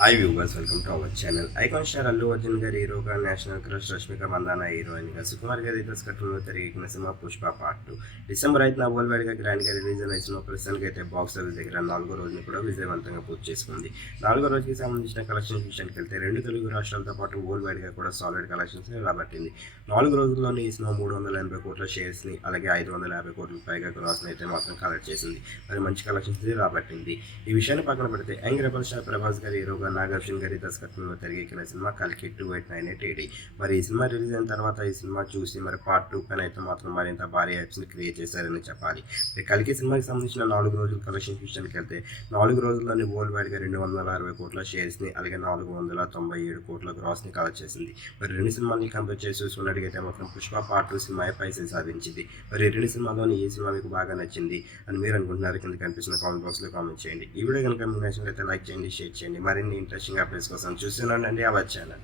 Hi viewers, welcome to our channel. Icon star Allu Arjun గారి హీరోగా, national crush Rashmika Mandanna హీరోయిన్గా, సుకుమార్ గారి దర్శకత్వంలో తెరకెక్కిన సినిమా పుష్ప పార్ట్ 2 డిసెంబర్ 5న వరల్డ్ వైడ్గా గ్రాండ్గా రిలీజ్ అయిన సినిమా ప్రస్తుతానికి అయితే బాక్స్ ఆఫీస్ దగ్గర 4వ రోజుని కూడా విజయవంతంగా పూర్తి చేసుకుంది. 4వ రోజుకి సంబంధించిన కలెక్షన్స్ విషయానికి వెళ్తే 2 తెలుగు రాష్ట్రాలతో పాటు వరల్డ్ వైడ్గా కూడా సాలిడ్ కలెక్షన్స్ రాబట్టింది. 4 రోజుల్లోనే ఈ సినిమా 380 కోట్ల షేర్స్ని, అలాగే 550 కోట్ల పైగా గ్రాస్ని అయితే మాత్రం కలెక్ట్ చేసింది. మరి మంచి కలెక్షన్స్ రాబట్టింది. ఈ విషయాన్ని పక్కన పెడితే యంగ్ రెబల్ స్టార్ ప్రభాస్ గారి హీరోగా, నాగార్జున గారి దర్శకత్వంలో తెరకెక్కిన సినిమా కల్కి 2898 AD. మరి ఈ సినిమా రిలీజ్ అయిన తర్వాత ఈ సినిమా చూసి మరి పార్ట్ 2 పైన అయితే మాత్రం మరింత భారీ హైప్స్ని క్రియేట్ చేశారని చెప్పాలి. కల్కి సినిమాకి సంబంధించిన 4 రోజుల కలెక్షన్ విషయానికి వెళ్తే 4 రోజుల్లోనే వరల్డ్ వైడ్గా 260 కోట్ల షేర్స్ని, అలాగే 497 కోట్ల గ్రాస్ని కలెక్ట్ చేసింది. మరి రెండు సినిమాని కంపేర్ చేసి చూసుకున్నట్టుగైతే మాత్రం పుష్ప పార్ట్ 2 సినిమా పైసే సాధించింది. మరి రెండు సినిమాలోని ఏ సినిమా మీకు బాగా నచ్చింది అని మీరు అనుకుంటున్నారు? కింద కనిపిస్తున్న కామెంట్ బాక్స్లో కామెంట్ చేయండి. ఈ వీడియో కనుక మీకు నచ్చినట్లయితే లైక్ చేయండి, షేర్ చేయండి. మరిన్ని ఇంట్రెస్టింగ్ అప్డేట్స్ కోసం చూస్తున్నానండి అవర్ ఛానల్.